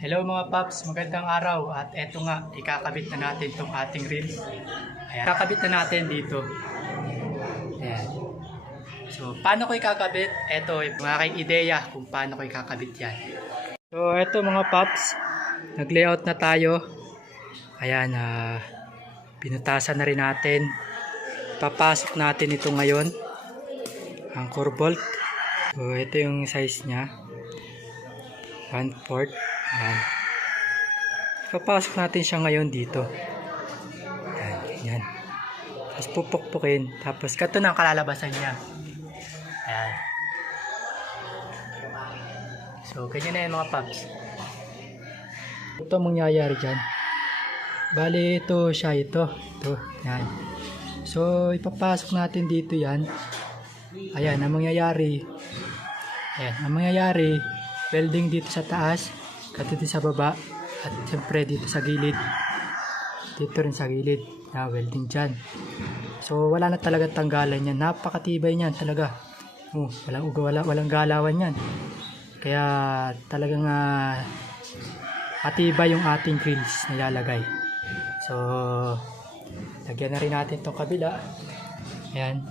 Hello mga paps, magandang araw at eto nga, ikakabit na natin itong ating reel. Ayan, kakabit na natin dito. Ayan. So, paano ko ikakabit? Eto, yung aking ideya kung paano ko ikakabit yan. So, eto mga paps, nag-layout na tayo. Ayan, pinutasan na rin natin. Papasok natin ito ngayon, ang core bolt. So, ito yung size niya. 1/4. Ayan. Papasok natin siya ngayon dito. Ayan, ganyan. Tapos pupukpukin. Tapos kato na ang kalalabasan niya. Ayan. So, ganyan na yan mga paps. Ito ang mangyayari dyan. Bali, ito siya, ito. Ayan. So, ipapasok natin dito yan. Ayan, ang mangyayari. Ayan, ang mangyayari, welding dito sa taas, dito sa baba, at siyempre dito sa gilid. Dito rin sa gilid, na welding dyan. So wala na talaga tanggalan yan. Napakatibay niyan talaga. Walang galawan yan. Kaya talagang matibay yung ating grills na ilalagay. So lagyan na rin natin itong kabila. Ayan.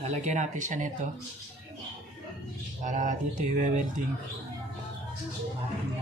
Lalagyan natin siya nito para dito i-welding ating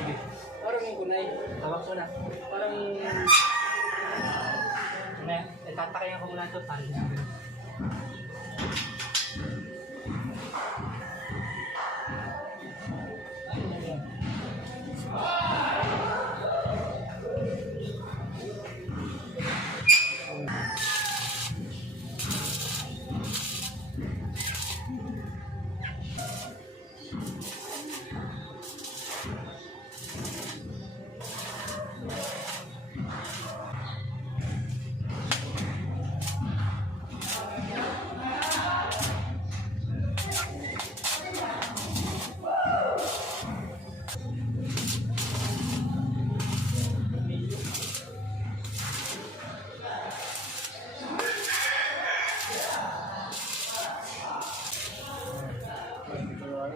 sige. Parang yung kunay. Tawag ko na. Parang tatakayan ko muna ito.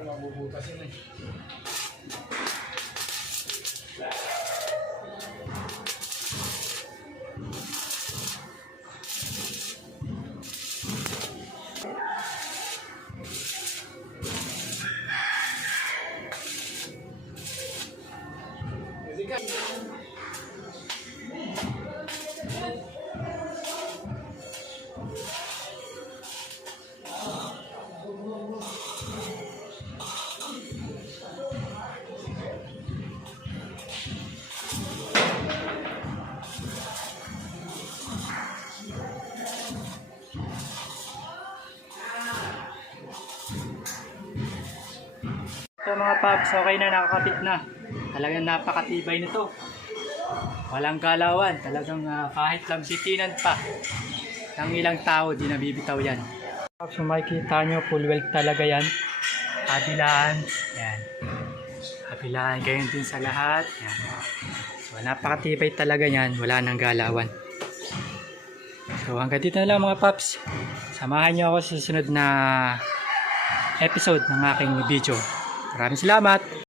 Mabubutasin eh. So mga paps, okay na, nakakapit na. Talagang napakatibay nito. Walang galawan. Talagang kahit lamsitinan pa ng ilang tao, di nabibitaw yan. So makikita nyo, full weld talaga yan. Kabilaan. Yan. Kabilaan. Gayon din sa lahat. Yan. So napakatibay talaga yan. Wala nang galawan. So hanggang dito na lang mga paps. Samahan nyo ako sa susunod na episode ng aking video. Maraming salamat!